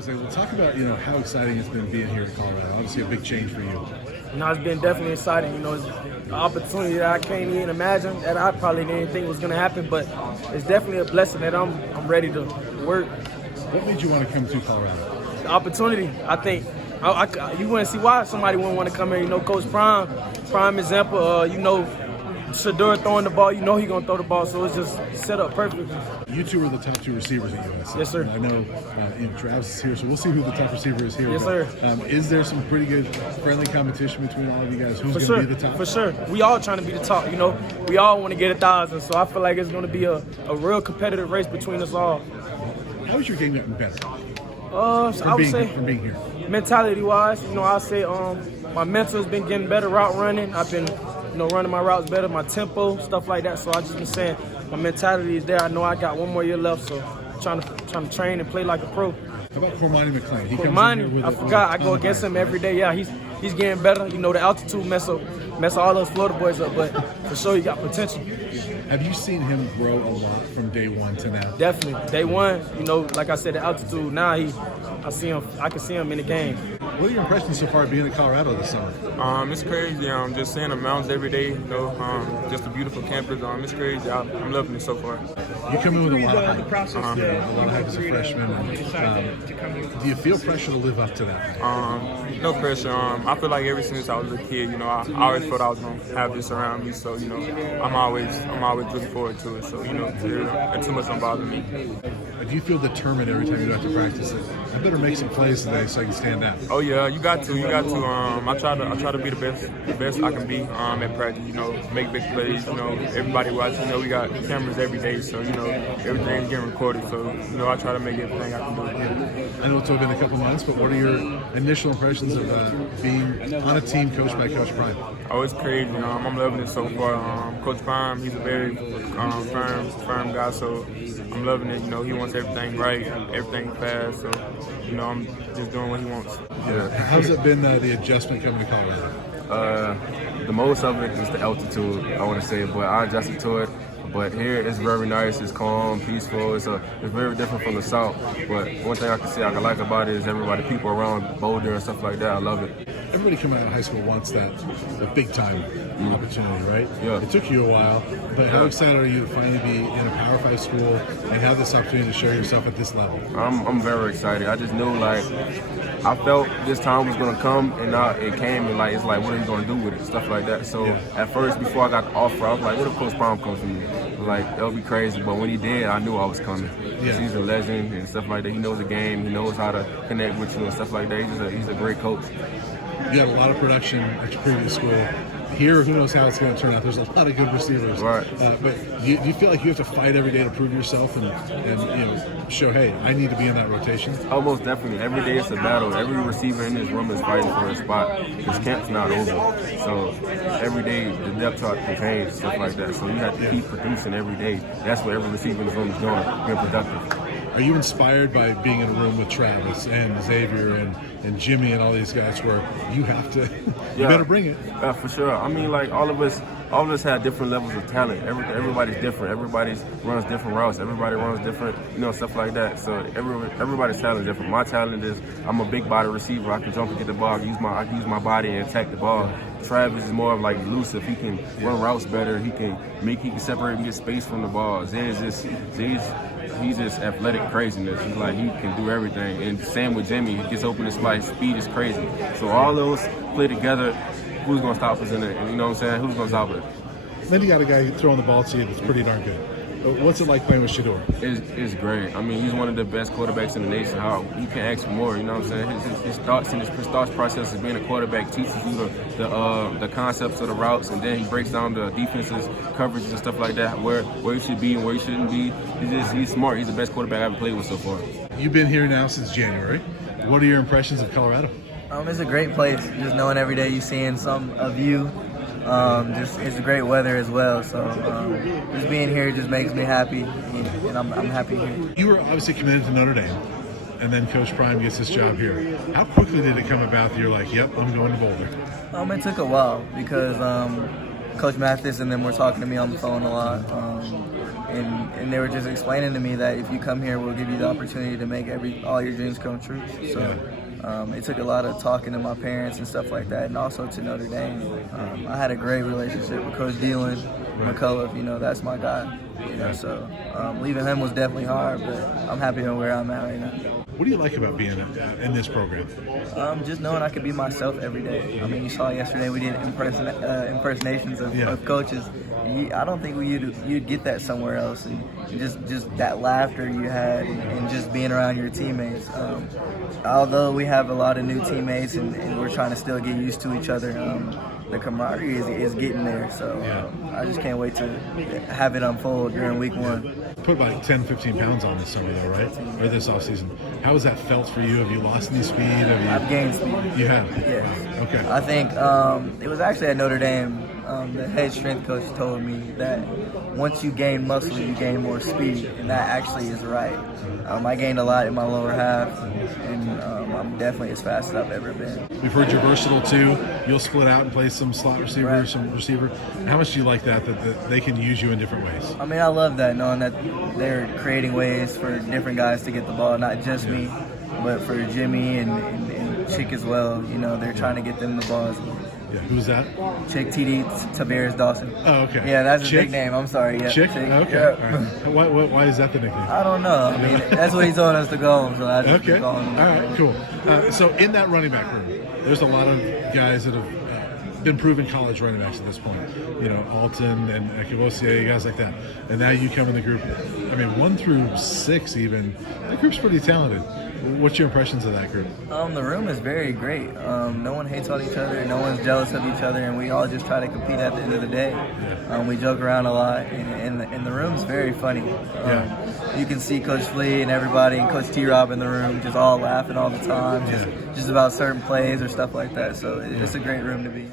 Jose, we'll talk about, how exciting it's been being here in Colorado. Obviously a big change for you. It's been definitely exciting. It's an opportunity that I can't even imagine, that I probably didn't think was going to happen, but it's definitely a blessing that I'm ready to work. What made you want to come to Colorado? The opportunity, I think. You wouldn't see why somebody wouldn't want to come here. Coach prime example, Shador throwing the ball, he's going to throw the ball, so it's just set up perfectly. You two are the top two receivers at USC. Yes, sir. And I know Travis is here, so we'll see who the top receiver is here. Yes, sir. Is there some pretty good friendly competition between all of you guys? Who's going to be the top? For sure. We all trying to be the top, We all want to get 1,000, so I feel like it's going to be a real competitive race between us all. How has your game gotten better? I would say from being here. Mentality-wise, I'll say my mental has been getting better, route running. I've been running my routes better, my tempo, stuff like that. So I just been saying my mentality is there. I know I got 1 more year left, so trying to train and play like a pro. How about Cormani McClain? Cormani, I forgot. I go against him every day. Yeah, he's getting better. The altitude mess all those Florida boys up, but for sure he got potential. Have you seen him grow a lot from day one to now? Definitely. Day one, like I said, the altitude. Now I can see him in the game. What are your impressions so far being in Colorado this summer? It's crazy. Just seeing the mountains every day. Just a beautiful campus. It's crazy. I'm loving it so far. You come in with a lot of hype. A lot of hype as a freshman. Do you feel pressure to live up to that? No pressure. I feel like ever since I was a kid, I always thought I was gonna have this around me. So I'm always looking forward to it. So too much don't bother me. Do you feel determined every time you go out to practice that I better make some plays today so I can stand out? Oh yeah, you got to. I try to be the best I can be at practice. Make big plays. Everybody watching. We got cameras every day, so everything's getting recorded. So I try to make everything I can do. I know it's only been a couple months, but what are your initial impressions of being on a team coached by Coach Prime? Oh, it's crazy. I'm loving it so far. Coach Prime, he's a very firm guy, so I'm loving it. He wants everything right, everything fast. So I'm just doing what he wants. Yeah. How's it been the adjustment coming to Colorado? The most of it is the altitude, I want to say, but I adjusted to it. But here it's very nice, it's calm, peaceful. It's very different from the South. But one thing I can say I like about it is everybody, people around Boulder and stuff like that. I love it. Everybody coming out of high school wants that big time opportunity, right? Yeah. It took you a while, but how excited are you to finally be in a Power 5 school and have this opportunity to show yourself at this level? I'm very excited. I just knew I felt this time was gonna come, and now it came, and it's like, what are you gonna do with it, stuff like that. So at first, before I got the offer, I was like, what if Coach Prime comes to me? That'll be crazy. But when he did, I knew I was coming. Yeah. He's a legend and stuff like that. He knows the game. He knows how to connect with you and stuff like that. He's a great coach. You had a lot of production at your previous school. Here, who knows how it's going to turn out. There's a lot of good receivers. Right. But do you feel like you have to fight every day to prove yourself and show, hey, I need to be in that rotation? Oh, most definitely. Every day it's a battle. Every receiver in this room is fighting for a spot. This camp's not over. So every day the depth chart can change, stuff like that. So you have to keep producing every day. That's what every receiver in this room is doing, being productive. Are you inspired by being in a room with Travis and Xavier and Jimmy and all these guys where you have to, you better bring it? Yeah, for sure. I mean, all of us have different levels of talent. Everybody's different. Everybody runs different routes. Everybody runs different, stuff like that. So everybody's talent is different. My talent is I'm a big body receiver. I can jump and get the ball. I can use my body and attack the ball. Travis is more of elusive. He can run routes better. He can separate and get space from the ball. He's just athletic craziness. He's he can do everything. And same with Jimmy. He gets open and slice. Speed is crazy. So all those play together. Who's gonna stop us in it? You know what I'm saying? Who's gonna stop it? Then you got a guy throwing the ball to you that's pretty darn good. What's it like playing with Shador? It's great. I mean, he's one of the best quarterbacks in the nation. You can't ask for more. You know what I'm saying? His thoughts and his thought process of being a quarterback teaches you the concepts of the routes, and then he breaks down the defenses, coverages, and stuff like that. Where you should be and where you shouldn't be. He's smart. He's the best quarterback I've ever played with so far. You've been here now since January. What are your impressions of Colorado? It's a great place. Just knowing every day you're seeing some of you. It's great weather as well. So just being here just makes me happy, and I'm happy here. You were obviously committed to Notre Dame, and then Coach Prime gets this job here. How quickly did it come about that you're like, yep, I'm going to Boulder? It took a while because Coach Mathis and them were talking to me on the phone a lot. And they were just explaining to me that if you come here, we'll give you the opportunity to make all your dreams come true. So it took a lot of talking to my parents and stuff like that, and also to Notre Dame. I had a great relationship with Coach Dillon McCullough. You know, that's my guy. You know, so leaving him was definitely hard, but I'm happy with where I'm at right now. What do you like about being in this program? Just knowing I could be myself every day. I mean, you saw yesterday we did impersonations of coaches. I don't think you'd get that somewhere else, and just that laughter you had, and just being around your teammates. Although we have a lot of new teammates, and we're trying to still get used to each other, the camaraderie is getting there. So I just can't wait to have it unfold during week 1. Put about 10, 15 pounds on this summer, though, right? Or this offseason. How has that felt for you? Have you lost any speed? I've gained speed. You have? Yes. Wow. Okay. I think it was actually at Notre Dame. The head strength coach told me that once you gain muscle, you gain more speed, and that actually is right. I gained a lot in my lower half, and I'm definitely as fast as I've ever been. We've heard you're versatile too. You'll split out and play some slot receiver, Right. some receiver. How much do you like that they can use you in different ways? I mean, I love that, knowing that they're creating ways for different guys to get the ball, not just me, but for Jimmy and Chick as well. You know, they're trying to get them the ball as well. Yeah, who's that? Chick, TD, Tavares Dawson. Oh, okay. Yeah, that's his Chick? nickname. I'm sorry. Yeah, Chick? Chick. Okay. Yeah. All right. Why is that the nickname? I don't know. I mean, that's what he told us to call him, so I just Okay. call All him. right, cool. So in that running back room, there's a lot of guys that have been proven college running backs at this point. You know, Alton and Akivosie, guys like that. And now you come in the group. I mean, 1 through 6 even. That group's pretty talented. What's your impressions of that group? The room is very great. No one hates on each other. No one's jealous of each other, and we all just try to compete at the end of the day. We joke around a lot, and the room's very funny. You can see Coach Flea and everybody, and Coach T-Rob in the room, just all laughing all the time, just about certain plays or stuff like that. So it's a great room to be in.